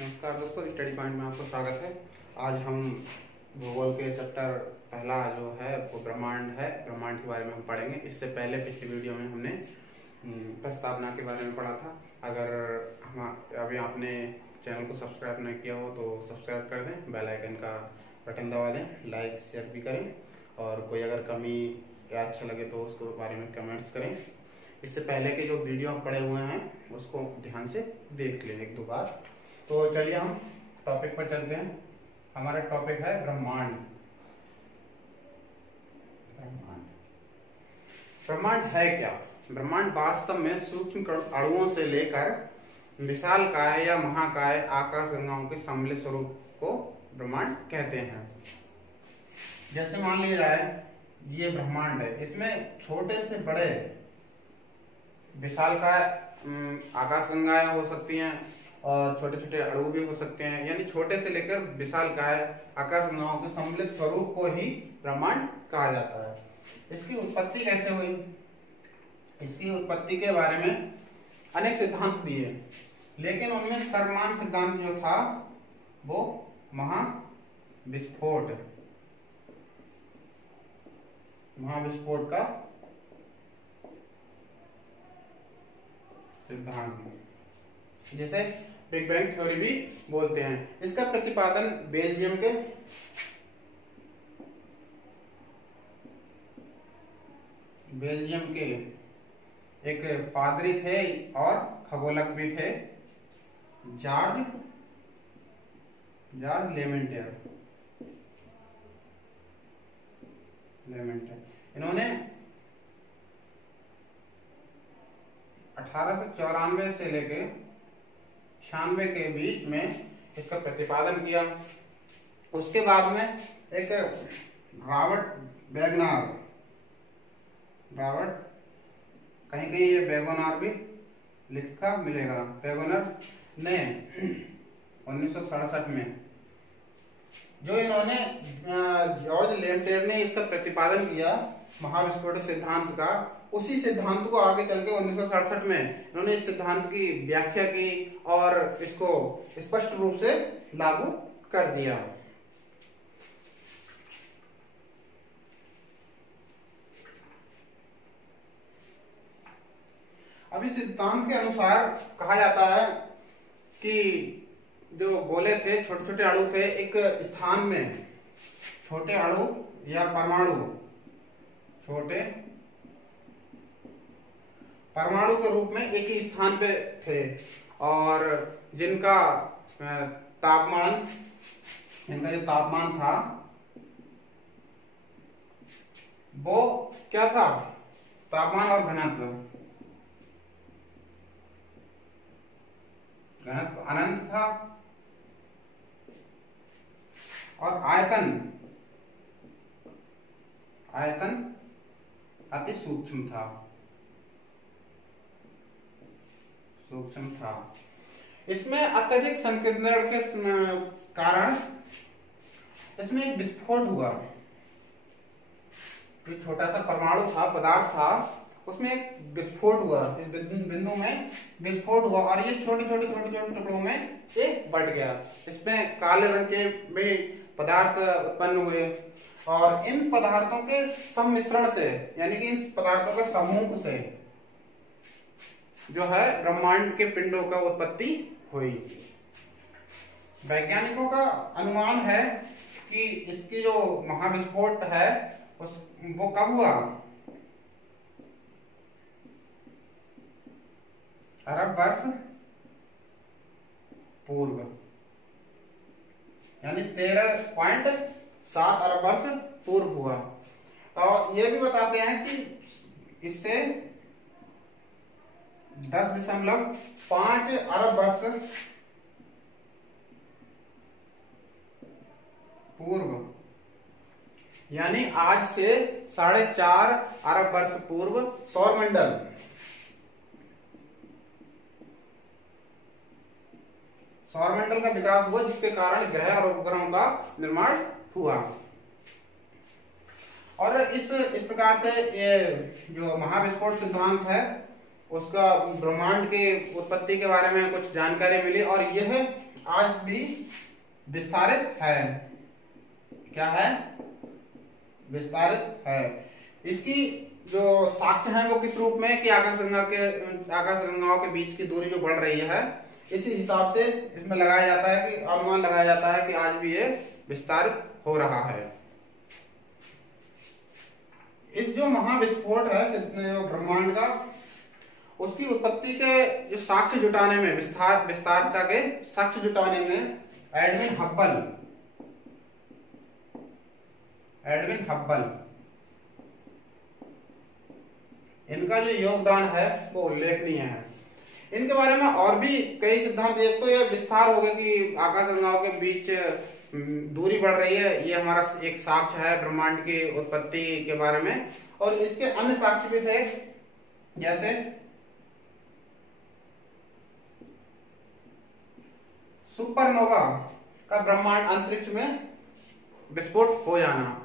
नमस्कार दोस्तों, study point में आपको स्वागत है। आज हम भूगोल के चैप्टर पहला जो है वो ब्रह्मांड है। ब्रह्मांड के बारे में हम पढ़ेंगे। इससे पहले पिछली वीडियो में हमने प्रस्तावना के बारे में पढ़ा था। अगर अभी आपने चैनल को सब्सक्राइब नहीं किया हो तो सब्सक्राइब कर दें, बेल आइकन का बटन दबा दें, लाइक शेयर भी करें और कोई अगर कमी या अच्छा लगे तो उसके बारे में कमेंट्स करें। इससे पहले के जो वीडियो हम पढ़े हुए हैं उसको ध्यान से देख लें एक दो बार। तो चलिए हम टॉपिक पर चलते हैं। हमारा टॉपिक है ब्रह्मांड। ब्रह्मांड है क्या? ब्रह्मांड वास्तव में सूक्ष्म अणुओं से लेकर विशालकाय या महाकाय आकाश गंगाओं के सम्मिलित स्वरूप को ब्रह्मांड कहते हैं। जैसे मान लिया जाए ये ब्रह्मांड है, इसमें छोटे से बड़े विशालकाय आकाश गंगाएं हो सकती हैं और छोटे छोटे अणु भी हो सकते हैं। यानी छोटे से लेकर विशालकाय आकाश गंगाओं के सम्मिलित स्वरूप को ही ब्रह्मांड कहा जाता है। इसकी उत्पत्ति कैसे हुई? इसकी उत्पत्ति के बारे में अनेक सिद्धांत दिए, लेकिन उनमें सर्वमान्य सिद्धांत जो था वो महाविस्फोट का सिद्धांत, जिसे बिग बैंग थ्योरी भी बोलते हैं। इसका प्रतिपादन बेल्जियम के एक पादरी थे और खगोलक भी थे, जॉर्ज लेमेंटियर। इन्होंने 1894 से लेके 96 के बीच में इसका प्रतिपादन किया। उसके बाद में एक रॉबर्ट वेगनर, कहीं कहीं ये वेगनर भी लिखा मिलेगा, वेगनर ने 1967 में जो इन्होंने जॉर्ज लेमेंटियर ने इसका प्रतिपादन किया महाविस्फोट सिद्धांत का, उसी सिद्धांत को आगे चल के 1967 में इन्होंने इस सिद्धांत की व्याख्या की और इसको स्पष्ट रूप से लागू कर दिया। अब इस सिद्धांत के अनुसार कहा जाता है कि जो गोले थे, छोटे छोटे अणु थे, एक स्थान में छोटे अणु या परमाणु के रूप में एक ही स्थान पे थे और जिनका जो तापमान था वो क्या था? तापमान और घनत्व अनंत था और आयतन अति सूक्ष्म था। इसमें अत्यधिक संकीर्णन के कारण इसमें एक विस्फोट हुआ। जो छोटा सा परमाणु था, पदार्थ था, उसमें एक विस्फोट हुआ। इस बिंदु में विस्फोट हुआ और ये छोटे छोटे टुकड़ों में ये बढ़ गया। इसमें काले रंग के भी पदार्थ उत्पन्न हुए और इन पदार्थों के सम्मिश्रण से, यानी कि इन पदार्थों के समूह से जो है ब्रह्मांड के पिंडों का उत्पत्ति हुई। वैज्ञानिकों का अनुमान है कि इसकी जो महाविस्फोट है वो कब हुआ? अरब वर्ष पूर्व, यानी 13.7 अरब वर्ष पूर्व हुआ। और ये भी बताते हैं कि इससे 10.5 अरब वर्ष पूर्व, यानी आज से 4.5 अरब वर्ष पूर्व सौरमंडल का विकास हुआ, जिसके कारण ग्रह और उपग्रहों का निर्माण हुआ। और इस प्रकार से ये जो महाविस्फोट सिद्धांत है उसका ब्रह्मांड की उत्पत्ति के बारे में कुछ जानकारी मिली और यह आज भी विस्तारित है। क्या है? विस्तारित है। इसकी जो साक्ष्य है वो किस रूप में कि आकाशगंगाओं के बीच की दूरी जो बढ़ रही है, इसी हिसाब से इसमें लगाया जाता है कि अनुमान लगाया जाता है कि आज भी ये विस्तारित हो रहा है। इस जो महाविस्फोट है ब्रह्मांड का, उसकी उत्पत्ति के जो साक्ष्य जुटाने में, विस्तारता के साक्ष्य जुटाने में एडविन हब्बल इनका जो योगदान है वो उल्लेखनीय है। इनके बारे में और भी कई सिद्धांत, एक तो यह विस्तार हो गया कि आकाशगंगाओं के बीच दूरी बढ़ रही है, ये हमारा एक साक्ष्य है ब्रह्मांड की उत्पत्ति के बारे में। और इसके अन्य साक्ष्य भी थे, जैसे सुपरनोवा का ब्रह्मांड अंतरिक्ष में विस्फोट हो जाना।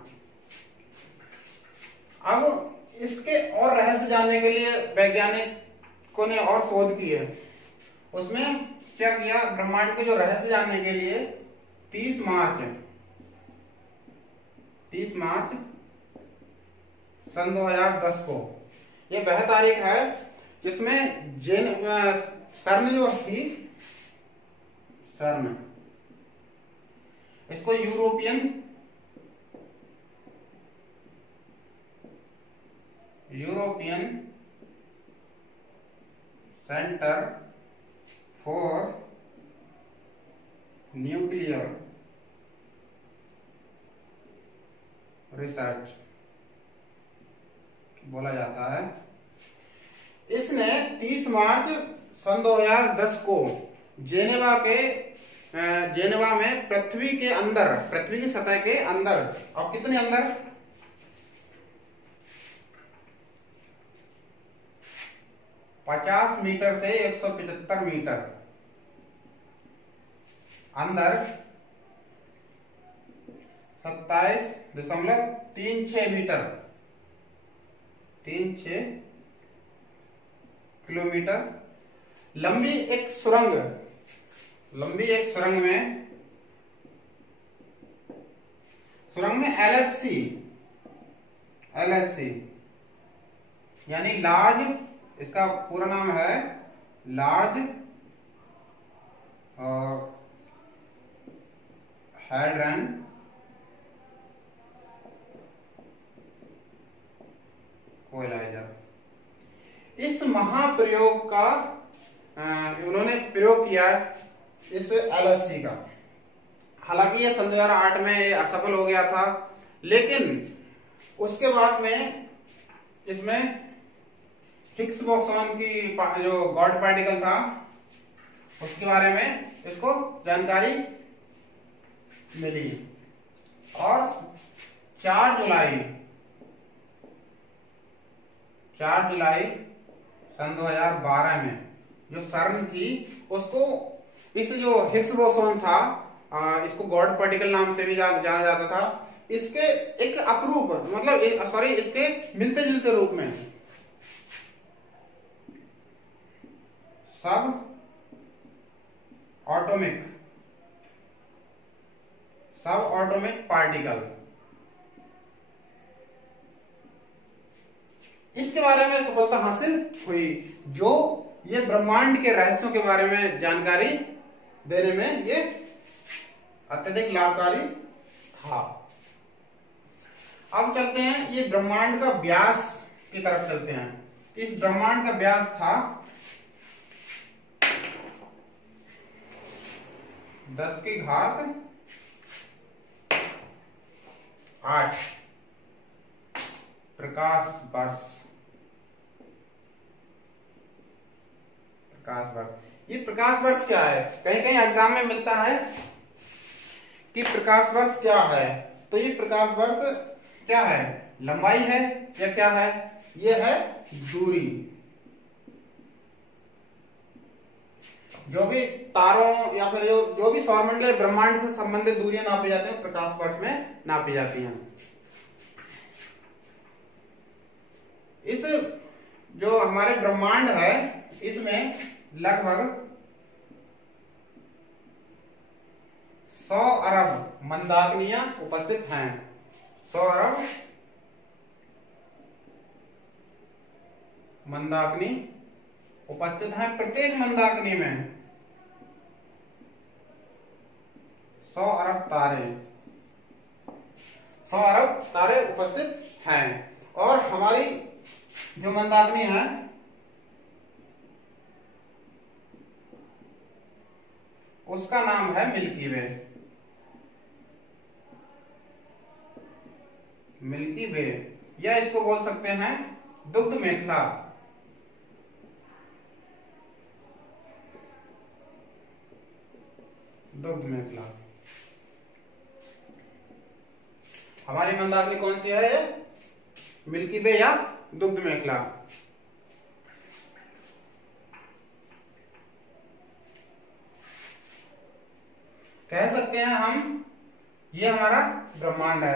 अब इसके और रहस्य जानने के लिए वैज्ञानिकों ने और शोध की है। उसमें क्या किया, ब्रह्मांड के जो रहस्य जानने के लिए 30 मार्च सन 2010 को, यह वह तारीख है जिसमें सर्न जो थी, सर्न, इसको European centre for nuclear research बोला जाता है। इसने 30 मार्च सन 2010 को जेनेवा में पृथ्वी की सतह के अंदर, और कितने अंदर, 50 मीटर से 175 मीटर अंदर 27.36 किलोमीटर लंबी एक सुरंग में LHC यानी लार्ज, इसका पूरा नाम है लार्ज हैड्रन कोएलाइजर। इस महाप्रयोग का उन्होंने प्रयोग किया इस LHC का। हालांकि ये सन 2008 में असफल हो गया था, लेकिन उसके बाद में इसमें हिग्स बोसॉन की जो गॉड पार्टिकल था उसके बारे में इसको जानकारी मिली। और 4 जुलाई सन 2012 में जो सर्न थी, उसको इस जो हिग्स बोसॉन था, इसको गॉड पार्टिकल नाम से भी जाना जाता था, इसके एक अपरूप, मतलब इसके मिलते जुलते रूप में सब ऑटोमिक पार्टिकल, इसके बारे में सफलता हासिल हुई, जो ये ब्रह्मांड के रहस्यों के बारे में जानकारी देने में ये अत्यधिक लाभकारी था। अब चलते हैं ये ब्रह्मांड का व्यास की तरफ चलते हैं। इस ब्रह्मांड का व्यास था 10⁸8 प्रकाश वर्ष। ये प्रकाश वर्ष क्या है? कहीं कहीं एग्जाम में मिलता है कि प्रकाश वर्ष क्या है, तो ये प्रकाश वर्ष क्या है? लंबाई है या क्या है? ये है दूरी। जो भी तारों या फिर जो भी सौरमंडल ब्रह्मांड से संबंधित दूरियां नापी जाती हैं, प्रकाश वर्ष में नापी जाती हैं। इस जो हमारे ब्रह्मांड है, इसमें लगभग 100 अरब मंदाग्नियां उपस्थित हैं। 100 अरब मंदाग्नि उपस्थित हैं। प्रत्येक मंदाग्नि में 100 अरब तारे, 100 अरब तारे उपस्थित हैं। और हमारी जो मंदाग्नि है उसका नाम है मिल्की वे। मिल्की वे, या इसको बोल सकते हैं दुग्ध मेखला। दुग्ध मेखला हमारी मंदाग्नि कौन सी है? मिल्की वे या दुग्ध मेखला। कह सकते हैं हम ये हमारा ब्रह्मांड है।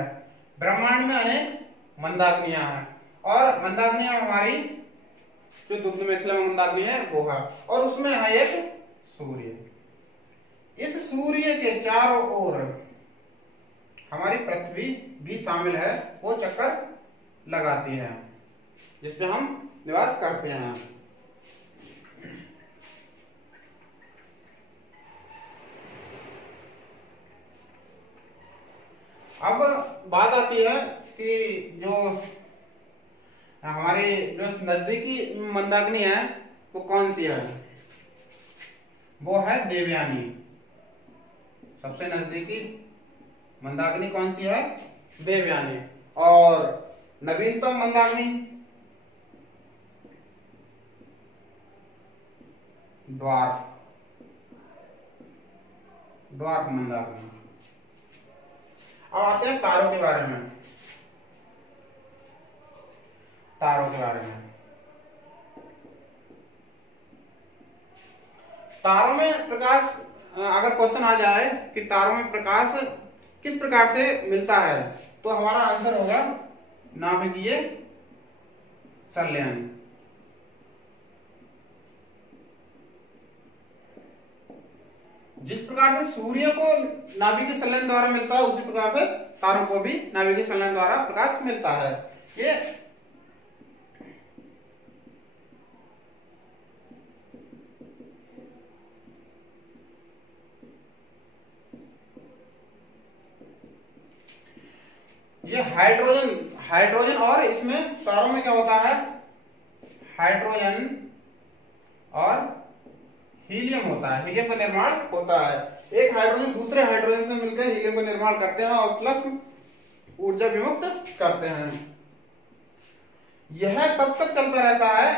ब्रह्मांड में अनेक मंदाग्नियां हैं और मंदाग्नियां हमारी जो दुग्ध मेखला मंदाग्नि है वो है, और उसमें है एक सूर्य। इस सूर्य के चारों ओर हमारी पृथ्वी भी शामिल है, वो चक्कर लगाती है जिसपे हम निवास करते हैं। अब बात आती है कि जो हमारी जो नजदीकी मंदाग्नि है वो कौन सी है? वो है देवयानी। सबसे नजदीकी मंदाग्नि कौन सी है? देवयानी। और नवीनतम मंदाग्नि ड्वार्फ, ड्वार्फ मंदाग्नि। अब आते हैं तारों के बारे में। तारों के बारे में, तारों में प्रकाश, अगर क्वेश्चन आ जाए कि तारों में प्रकाश किस प्रकार से मिलता है, तो हमारा आंसर होगा नाभिकीय संलयन। जिस प्रकार से सूर्य को नाभिकीय संलयन द्वारा मिलता है, उसी प्रकार से तारों को भी नाभिकीय संलयन द्वारा प्रकाश मिलता है। ये हाइड्रोजन और इसमें तारों में क्या होता है? हाइड्रोजन और हीलियम होता है, हीलियम का निर्माण होता है। एक हाइड्रोजन दूसरे हाइड्रोजन से मिलकर हीलियम का निर्माण करते हैं और प्लस ऊर्जा विमुक्त करते हैं। यह तब तक चलता रहता है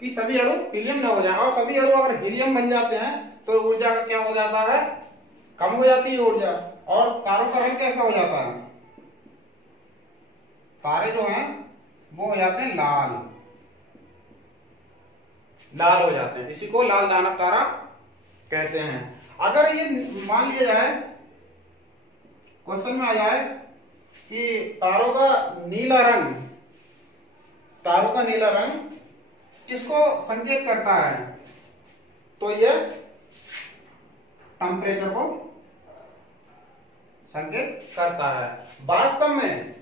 कि सभी अणु हीलियम न हो जाए, और सभी अणु अगर हीलियम बन जाते हैं तो ऊर्जा का क्या हो जाता है? कम हो जाती है ऊर्जा। और तारों का रंग कैसा हो जाता है? तारे जो हैं वो हो जाते हैं लाल, लाल हो जाते हैं। इसी को लाल दानव तारा कहते हैं। अगर ये मान लिया जाए, क्वेश्चन में आ जाए कि तारों का नीला रंग, तारों का नीला रंग किसको संकेत करता है? तो ये टेम्परेचर को संकेत करता है। वास्तव में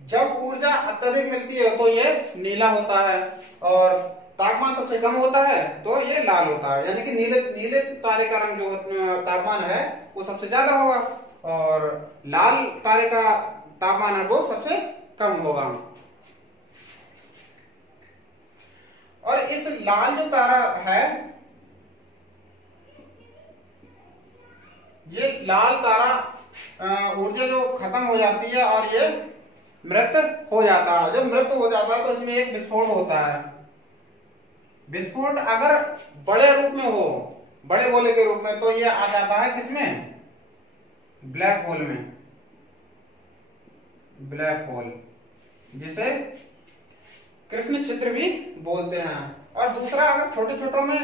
जब ऊर्जा अत्यधिक मिलती है तो ये नीला होता है, और तापमान सबसे कम होता है तो ये लाल होता है। यानी कि नीले तारे का रंग जो तापमान है वो सबसे ज्यादा होगा, और लाल तारे का तापमान है वो सबसे कम होगा। और इस लाल जो तारा है, ये लाल तारा ऊर्जा जो खत्म हो जाती है और ये मृत हो जाता है। जब मृत हो जाता है तो इसमें एक विस्फोट होता है। विस्फोट अगर बड़े रूप में हो, बड़े गोले के रूप में, तो ये आ जाता है किसमें? ब्लैक होल में। ब्लैक होल जिसे कृष्ण छिद्र भी बोलते हैं। और दूसरा, अगर छोटे छोटों में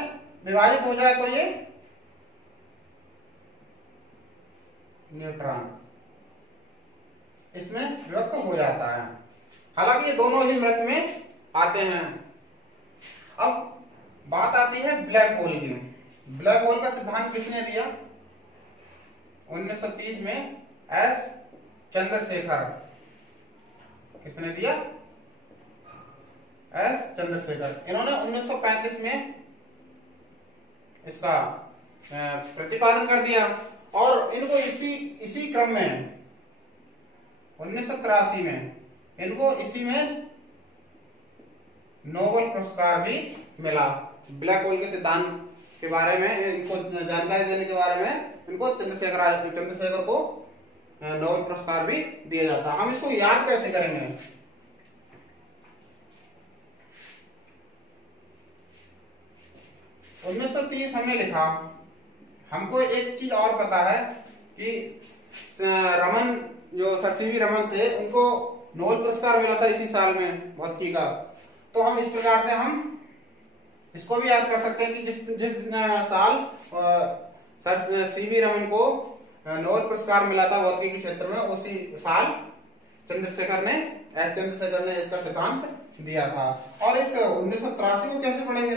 विभाजित हो जाए तो ये न्यूट्रॉन इसमें विभक्त हो जाता है। हालांकि ये दोनों ही मृत में आते हैं। अब बात आती है ब्लैक होल की। ब्लैक होल का सिद्धांत किसने दिया? 1930 में एस चंद्रशेखर। किसने दिया? एस चंद्रशेखर। इन्होंने 1935 में इसका प्रतिपादन कर दिया और इनको इसी क्रम में 1983 में इनको इसी में नोबेल पुरस्कार भी मिला। ब्लैक होल के सिद्धांत के बारे में इनको जानकारी देने के बारे में इनको चंद्रशेखर को नोबेल पुरस्कार भी दिया जाता। हम इसको याद कैसे करेंगे? 1930 हमने लिखा। हमको एक चीज और पता है कि रमन, जो सर सीवी रमन थे, उनको नोबेल पुरस्कार मिला था इसी साल में भौतिकी का। तो हम इस प्रकार से हम इसको भी याद कर सकते हैं कि जिस साल सर सीवी रमन को नोबेल पुरस्कार मिला था भौतिकी के क्षेत्र में, उसी साल एस चंद्रशेखर ने इसका सिद्धांत दिया था। और इस 1983 को कैसे पढ़ेंगे?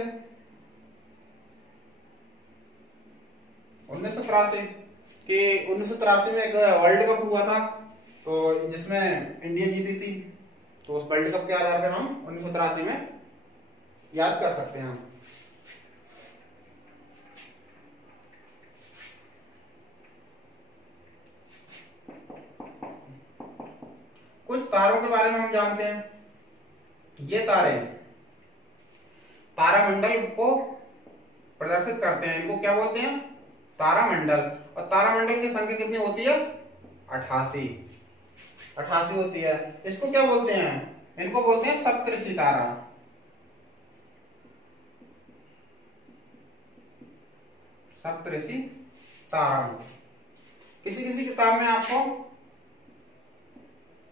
1983 में एक वर्ल्ड कप हुआ था, तो जिसमें इंडिया जीती थी। तो उस वर्ल्ड कप के आधार पर हम 1983 में याद कर सकते हैं। कुछ तारों के बारे में हम जानते हैं। ये तारे तारामंडल को प्रदर्शित करते हैं। इनको क्या बोलते हैं? तारामंडल। और तारामंडल की संख्या कितनी होती है? 88 होती है। इसको क्या बोलते हैं? इनको बोलते हैं सप्तऋषि तारा। सप्तऋषि तारा। किसी किसी किताब में आपको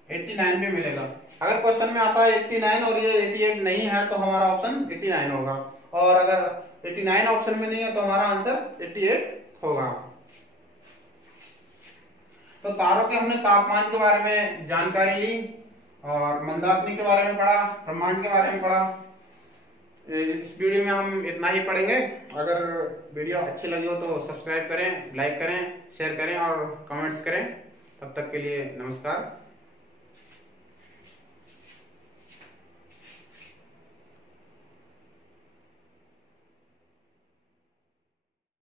89 भी मिलेगा। अगर क्वेश्चन में आता है 89 और ये 88 नहीं है तो हमारा ऑप्शन 89 होगा, और अगर 89 ऑप्शन में नहीं है तो हमारा आंसर 88 होगा। तो तारों के हमने तापमान के बारे में जानकारी ली और मंदाकिनी के बारे में पढ़ा, ब्रह्मांड के बारे में पढ़ा। इस वीडियो में हम इतना ही पढ़ेंगे। अगर वीडियो अच्छी लगी हो तो सब्सक्राइब करें, लाइक करें, शेयर करें और कमेंट्स करें। तब तक के लिए नमस्कार।